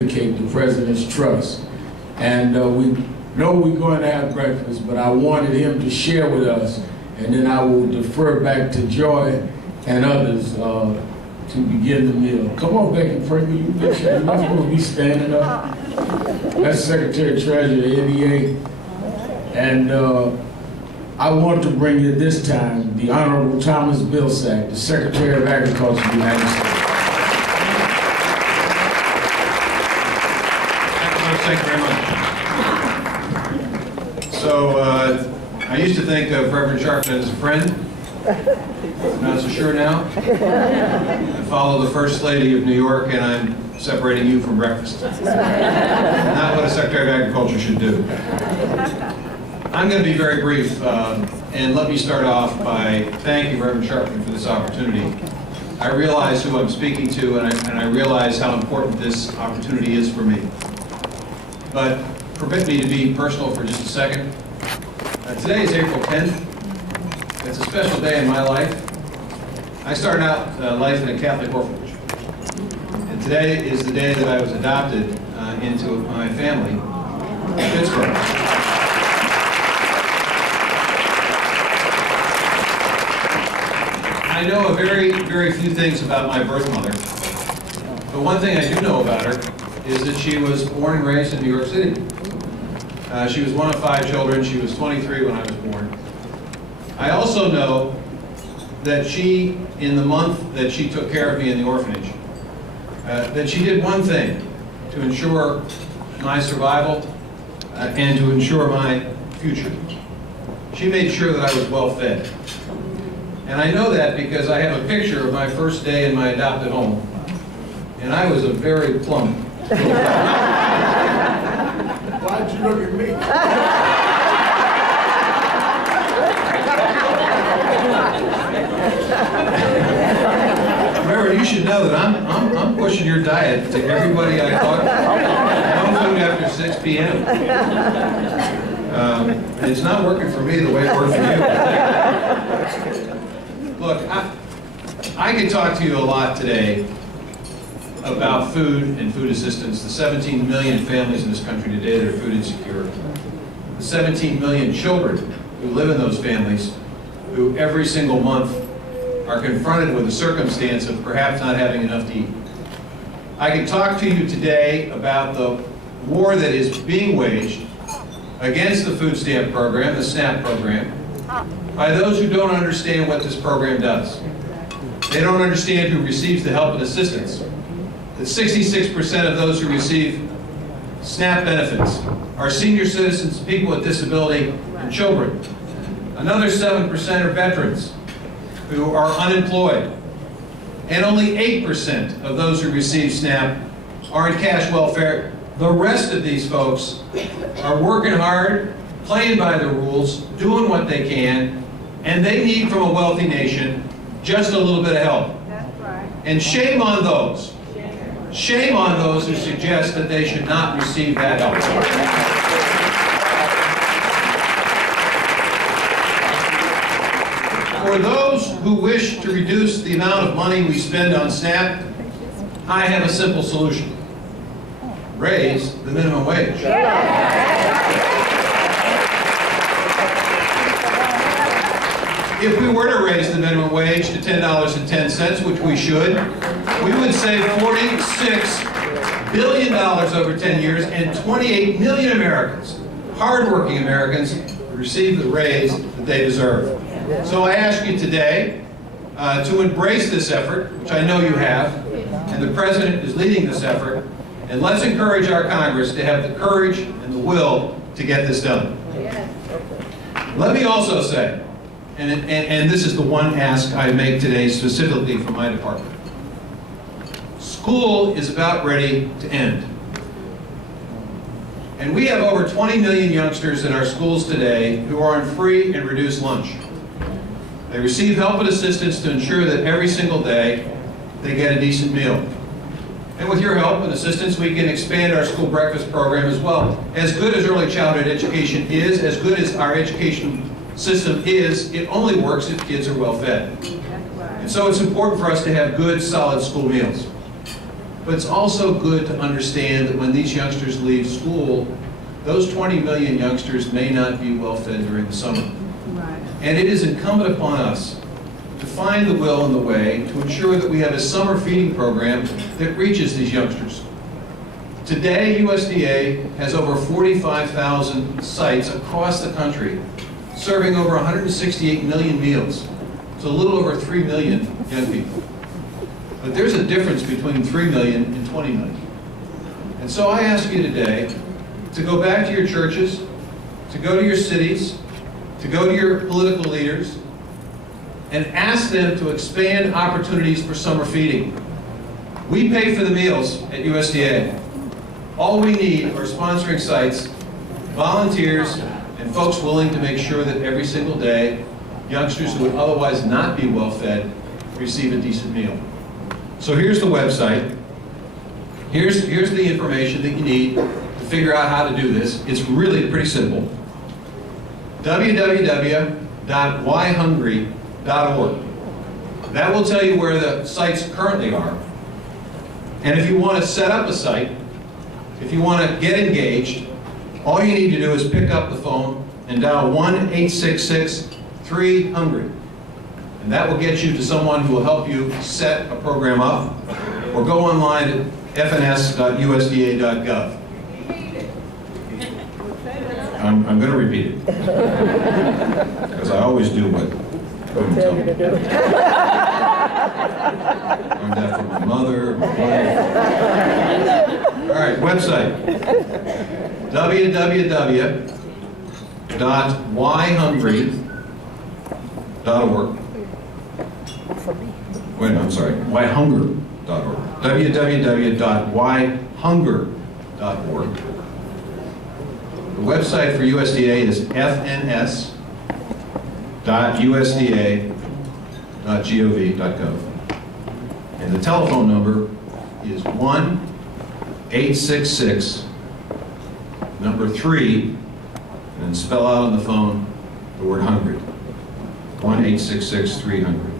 the President's trust. And we know we're going to have breakfast, but I wanted him to share with us, and then I will defer back to Joy and others to begin the meal. Come on, Becky Franklin, you're not supposed to be standing up. That's Secretary Treasurer, NEA. And I want to bring you this time the Honorable Thomas Vilsack, the Secretary of Agriculture of the United States. Thank you very much. So, I used to think of Reverend Sharpton as a friend. I'm not so sure now. I follow the First Lady of New York, and I'm separating you from breakfast. Not what a Secretary of Agriculture should do. I'm going to be very brief, and let me start off by thanking Reverend Sharpton for this opportunity. I realize who I'm speaking to, and I realize how important this opportunity is for me. But permit me to be personal for just a second. Today is April 10th. It's a special day in my life. I started out life in a Catholic orphanage. And today is the day that I was adopted into my family in Pittsburgh. I know very, very few things about my birth mother. But one thing I do know about her is that she was born and raised in New York City. She was one of 5 children. She was 23 when I was born. I also know that she, in the month that she took care of me in the orphanage, that she did one thing to ensure my survival and to ensure my future. She made sure that I was well fed. And I know that because I have a picture of my first day in my adopted home. And I was a very plump. Why'd you look at me? Remember, you should know that I'm pushing your diet to everybody I talk to. No food after 6 p.m. It's not working for me the way it worked for you. Look, I could talk to you a lot today about food and food assistance, the 17 million families in this country today that are food insecure, the 17 million children who live in those families who every single month are confronted with the circumstance of perhaps not having enough to eat. I can talk to you today about the war that is being waged against the food stamp program, the SNAP program, by those who don't understand what this program does. They don't understand who receives the help and assistance. That 66% of those who receive SNAP benefits are senior citizens, people with disability, and children. Another 7% are veterans who are unemployed. And only 8% of those who receive SNAP are in cash welfare. The rest of these folks are working hard, playing by the rules, doing what they can, and they need from a wealthy nation just a little bit of help. That's right. And shame on those. Shame on those who suggest that they should not receive that help. For those who wish to reduce the amount of money we spend on SNAP, I have a simple solution. Raise the minimum wage. If we were to raise the minimum wage to $10.10, which we should, we would save $46 billion over 10 years, and 28 million Americans, hardworking Americans, receive the raise that they deserve. So I ask you today to embrace this effort, which I know you have, and the President is leading this effort, and let's encourage our Congress to have the courage and the will to get this done. Let me also say, and this is the one ask I make today specifically from my department. School is about ready to end. And we have over 20 million youngsters in our schools today who are on free and reduced lunch. They receive help and assistance to ensure that every single day they get a decent meal. And with your help and assistance, we can expand our school breakfast program as well. As good as early childhood education is, as good as our education system is, it only works if kids are well fed. And so it's important for us to have good, solid school meals. But it's also good to understand that when these youngsters leave school, those 20 million youngsters may not be well fed during the summer. Right. And it is incumbent upon us to find the will and the way to ensure that we have a summer feeding program that reaches these youngsters. Today, USDA has over 45,000 sites across the country, serving over 168 million meals to a little over 3 million young people. But there's a difference between 3 million and 20 million. And so I ask you today to go back to your churches, to go to your cities, to go to your political leaders, and ask them to expand opportunities for summer feeding. We pay for the meals at USDA. All we need are sponsoring sites, volunteers, and folks willing to make sure that every single day, youngsters who would otherwise not be well fed receive a decent meal. So here's the website. Here's the information that you need to figure out how to do this. It's really pretty simple. www.whyhungry.org. That will tell you where the sites currently are. And if you want to set up a site, if you want to get engaged, all you need to do is pick up the phone and dial 1-866-3-HUNGRY. And that will get you to someone who will help you set a program up, or go online at fns.usda.gov. I'm going to repeat it, because I always do what women tell me to do. Learned that from my mother, my wife. All right, website, www.whyhungry.org. Wait, no, I'm sorry, whyhunger.org. www.whyhunger.org. The website for USDA is fns.usda.gov. And the telephone number is 1-866-3, and then spell out on the phone the word hungry. 1-866-3-HUNGRY.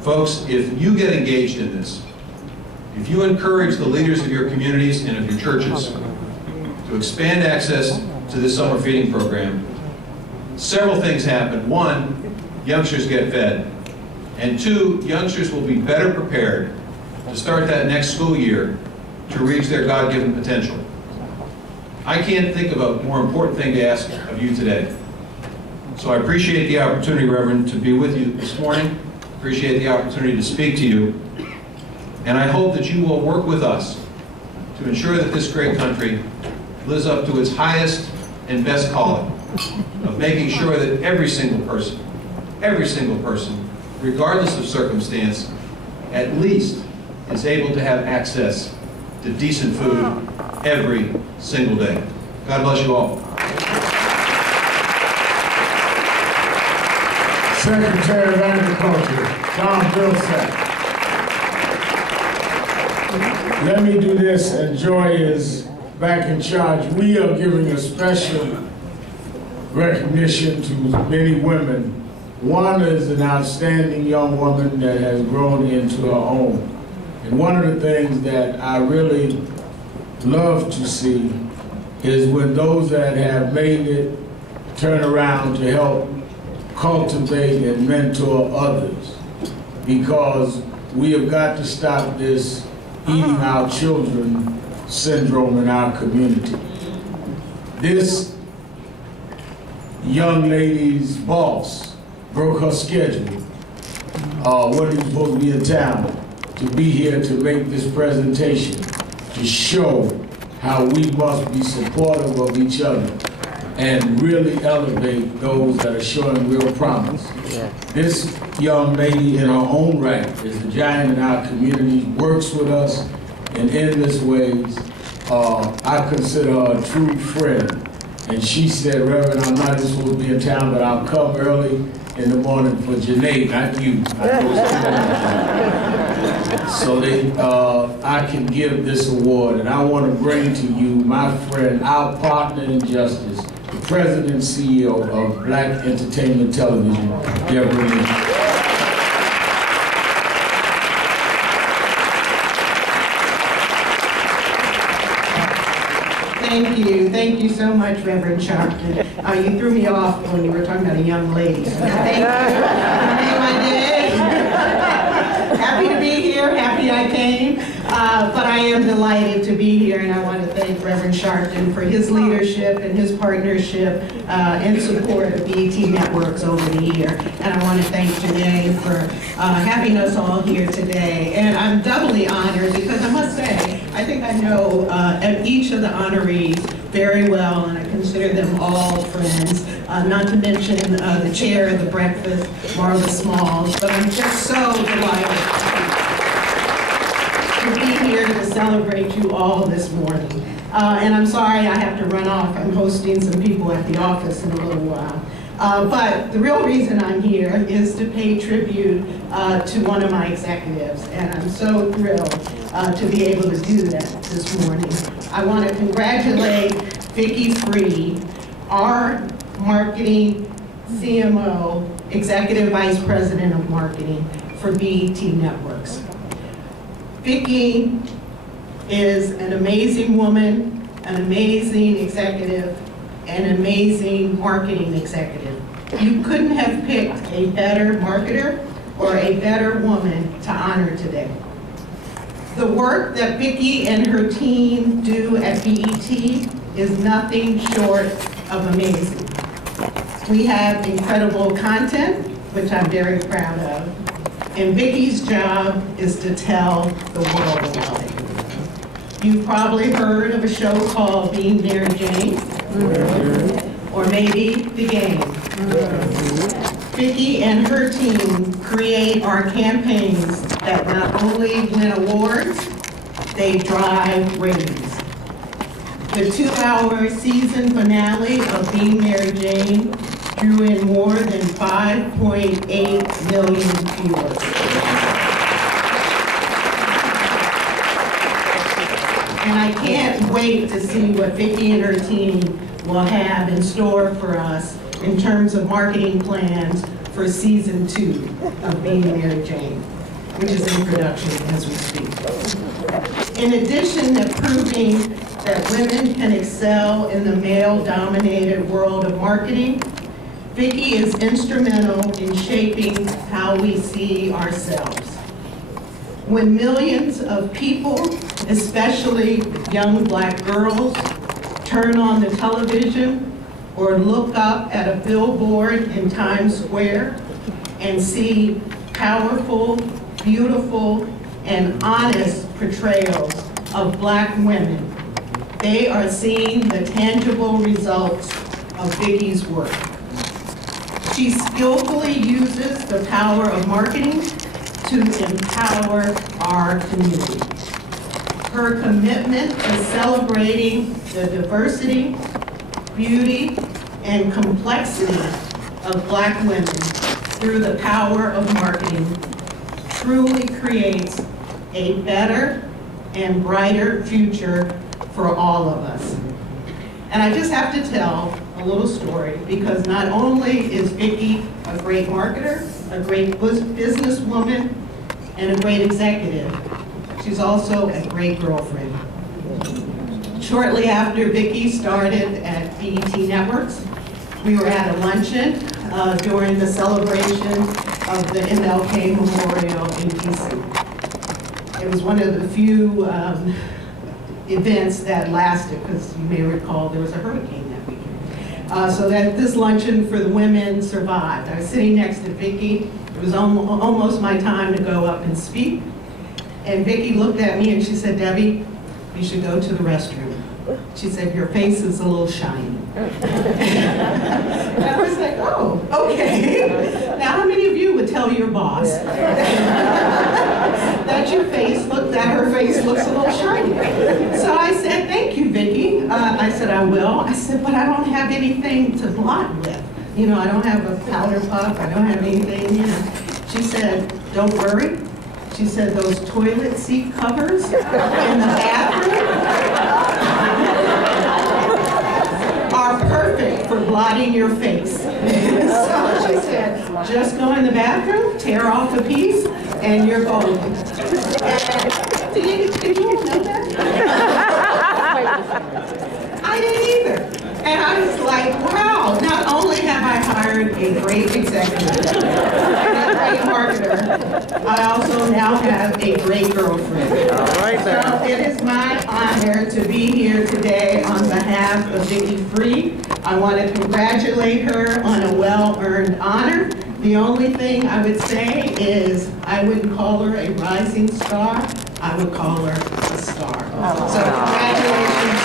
Folks, if you get engaged in this, if you encourage the leaders of your communities and of your churches to expand access to this summer feeding program, several things happen. One, youngsters get fed. And two, youngsters will be better prepared to start that next school year to reach their God-given potential. I can't think of a more important thing to ask of you today. So I appreciate the opportunity, Reverend, to be with you this morning. Appreciate the opportunity to speak to you. And I hope that you will work with us to ensure that this great country lives up to its highest and best calling of making sure that every single person, regardless of circumstance, at least is able to have access to decent food every single day. God bless you all. Secretary of Agriculture, Tom Vilsack. Let me do this, and Joy is back in charge. We are giving a special recognition to many women. One is an outstanding young woman that has grown into her own. And one of the things that I really love to see is when those that have made it turn around to help cultivate and mentor others. Because we have got to stop this eating our children syndrome in our community. This young lady's boss broke her schedule when he was supposed to be in town to be here to make this presentation, to show how we must be supportive of each other and really elevate those that are showing real promise. This young lady in her own right is a giant in our community, works with us in endless ways. I consider her a true friend. And she said, Reverend, I'm not even supposed to be in town, but I'll come early in the morning for Janae, not you. So I can give this award. And I want to bring to you my friend, our partner in justice, the President and CEO of Black Entertainment Television, Deborah Lee. Thank you. Thank you so much, Reverend Sharpton. You threw me off when you were talking about a young lady. So thank you. You made my day. Happy to be here. Happy I came. But I am delighted to be here, and I want to thank Reverend Sharpton for his leadership and his partnership and support of BET Networks over the year. And I want to thank Janae for having us all here today. And I'm doubly honored because I must say, I think I know each of the honorees very well, and I consider them all friends, not to mention the chair of the breakfast, Marla Smalls. But I'm just so delighted to be here to celebrate you all this morning. And I'm sorry I have to run off. I'm hosting some people at the office in a little while. But the real reason I'm here is to pay tribute to one of my executives. And I'm so thrilled to be able to do that this morning. I want to congratulate Vicki Freed, our marketing CMO, Executive Vice President of Marketing for BET Networks. Vicki is an amazing woman, an amazing executive, an amazing marketing executive. You couldn't have picked a better marketer or a better woman to honor today. The work that Vicki and her team do at BET is nothing short of amazing. We have incredible content, which I'm very proud of. And Vicki's job is to tell the world about it. You've probably heard of a show called Being Mary Jane, or maybe The Game. Vicki and her team create our campaigns that not only win awards, they drive ratings. The 2-hour season finale of Being Mary Jane drew in more than 5.8 million viewers. And I can't wait to see what Vicki and her team will have in store for us in terms of marketing plans for season 2 of Being Mary Jane, which is in production as we speak. In addition to proving that women can excel in the male-dominated world of marketing, Vicki is instrumental in shaping how we see ourselves. When millions of people, especially young black girls, turn on the television or look up at a billboard in Times Square and see powerful, beautiful, and honest portrayals of black women, they are seeing the tangible results of Vicki's work. She skillfully uses the power of marketing to empower our community. Her commitment to celebrating the diversity, beauty, and complexity of black women through the power of marketing truly creates a better and brighter future for all of us. And I just have to tell a little story, because not only is Vicki a great marketer, a great businesswoman, and a great executive, she's also a great girlfriend. Shortly after Vicki started at BET Networks, we were at a luncheon during the celebration of the MLK Memorial in DC. It was one of the few events that lasted, because you may recall there was a hurricane that weekend. So that this luncheon for the women survived. I was sitting next to Vicki. It was almost my time to go up and speak. And Vicki looked at me and she said, "Debbie, you should go to the restroom." She said, "Your face is a little shiny." And I was like, "Oh, okay." Now, how many of you would tell your boss that her face looks a little shiny? So I said, "Thank you, Vicki." I said, "I will." I said, "But I don't have anything to blot with. You know, I don't have a powder puff. I don't have anything, you know." She said, "Don't worry." She said, "Those toilet seat covers in the bathroom are perfect for blotting your face." So she said, "Just go in the bathroom, tear off a piece, and you're golden." Did you all know that? hired a great executive and a great marketer, I also now have a great girlfriend. All right, So it is my honor to be here today on behalf of Vicky Free. I want to congratulate her on a well-earned honor. The only thing I would say is I wouldn't call her a rising star, I would call her a star. So congratulations.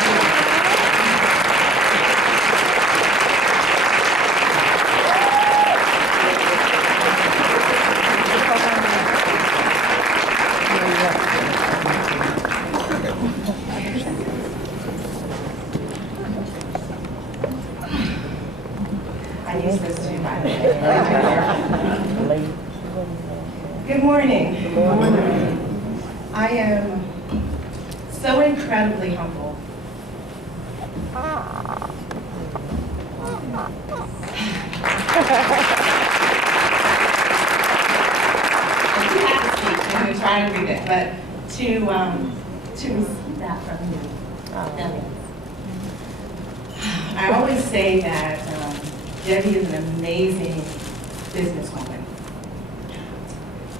I use this too, by the way. Good morning. Good morning. I am so incredibly humbled. I'm going to try to read it, but to receive that from you. I always say that Debbie is an amazing businesswoman.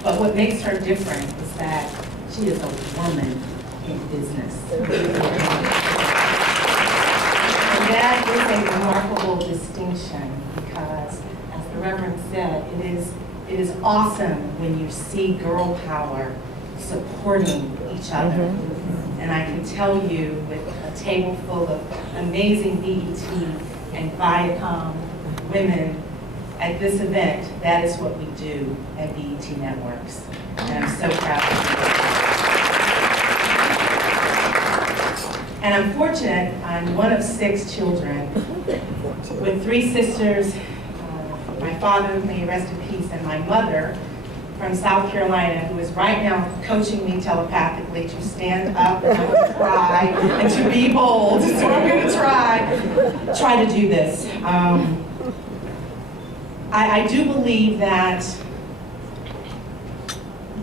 But what makes her different is that she is a woman in business. And that is a remarkable distinction because, as the Reverend said, it is awesome when you see girl power supporting each other. And I can tell you, with a table full of amazing BET and Viacom women at this event, that is what we do at BET Networks. And I'm so proud of you. And I'm fortunate, I'm one of 6 children with 3 sisters, my father, may he rest in peace, and my mother from South Carolina, who is right now coaching me telepathically to stand up and to cry and to be bold. So I'm going to try to do this. I do believe that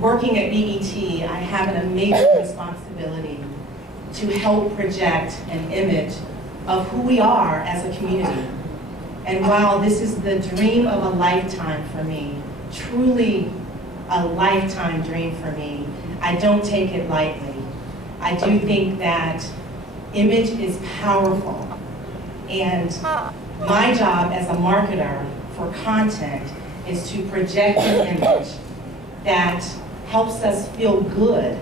working at BET, I have an amazing responsibility to help project an image of who we are as a community. And while this is the dream of a lifetime for me, truly a lifetime dream for me, I don't take it lightly. I do think that image is powerful. And my job as a marketer for content is to project an image that helps us feel good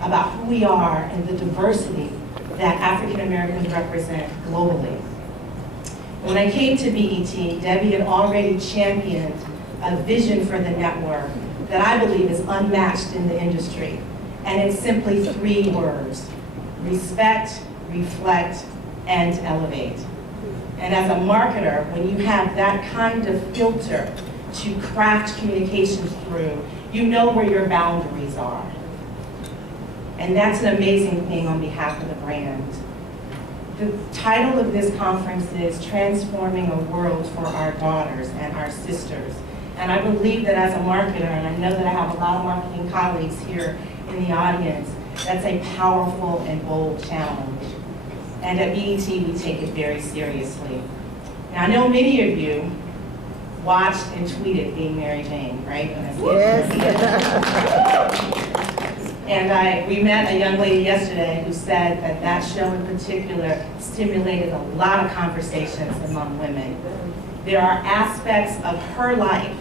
about who we are and the diversity that African Americans represent globally. When I came to BET, Debbie had already championed a vision for the network that I believe is unmatched in the industry. And it's simply 3 words: respect, reflect, and elevate. And as a marketer, when you have that kind of filter to craft communications through, you know where your boundaries are. And that's an amazing thing on behalf of the brand. The title of this conference is Transforming a World for Our Daughters and Our Sisters. And I believe that as a marketer, and I know that I have a lot of marketing colleagues here in the audience, that's a powerful and bold challenge. And at BET, we take it very seriously. Now, I know many of you watched and tweeted Being Mary Jane, right? And we met a young lady yesterday who said that that show in particular stimulated a lot of conversations among women. There are aspects of her life,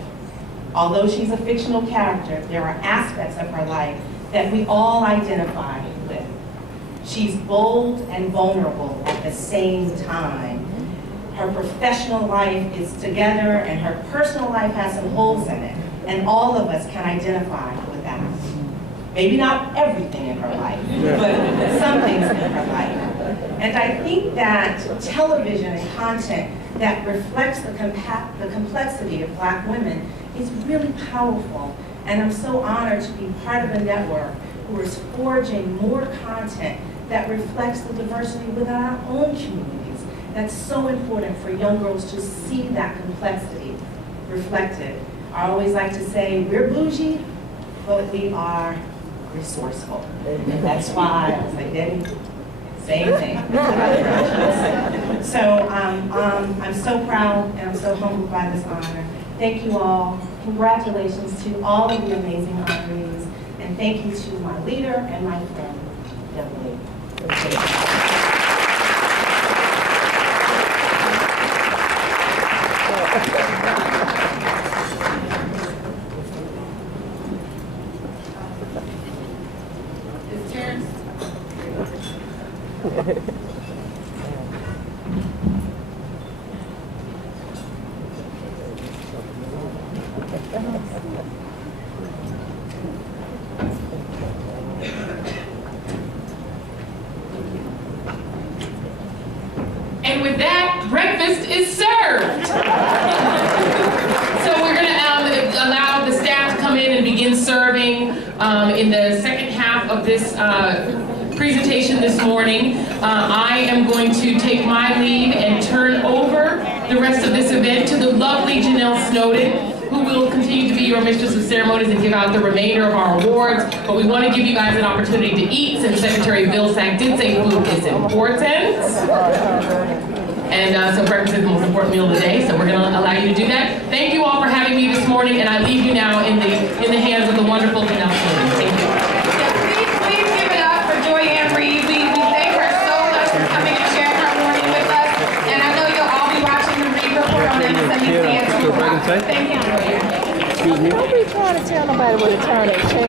although she's a fictional character, there are aspects of her life that we all identify with. She's bold and vulnerable at the same time. Her professional life is together and her personal life has some holes in it. And all of us can identify with that. Maybe not everything in her life, but some things in her life. And I think that television and content that reflects the complexity of Black women is really powerful. And I'm so honored to be part of a network who is forging more content that reflects the diversity within our own communities. That's so important for young girls to see that complexity reflected. I always like to say, we're bougie, but we are resourceful. And that's why I was like, Debbie, Same thing. So I'm so proud and I'm so humbled by this honor. Thank you all. Congratulations to all of the amazing honorees. And thank you to my leader and my friend, Debbie. And with that, breakfast is served. So we're going to allow the staff to come in and begin serving in the second half of this presentation this morning. I am going to take my lead and turn over the rest of this event to the lovely Janelle Snowden, who will continue to be your mistress of ceremonies and give out the remainder of our awards. But we want to give you guys an opportunity to eat, since Secretary Vilsack did say food is important. And so breakfast is the most important meal of the day, so we're going to allow you to do that. Thank you all for having me this morning, and I leave you now in the hands of the wonderful Janelle Snowden. Thank you. Please give it up for Joy Ann Reed. We thank her so much for coming and sharing her morning with us. And I know you'll all be watching the Reed report on MSNBC at 2 o'clock. Thank you. Excuse me. Don't be trying to tell nobody what to turn their check.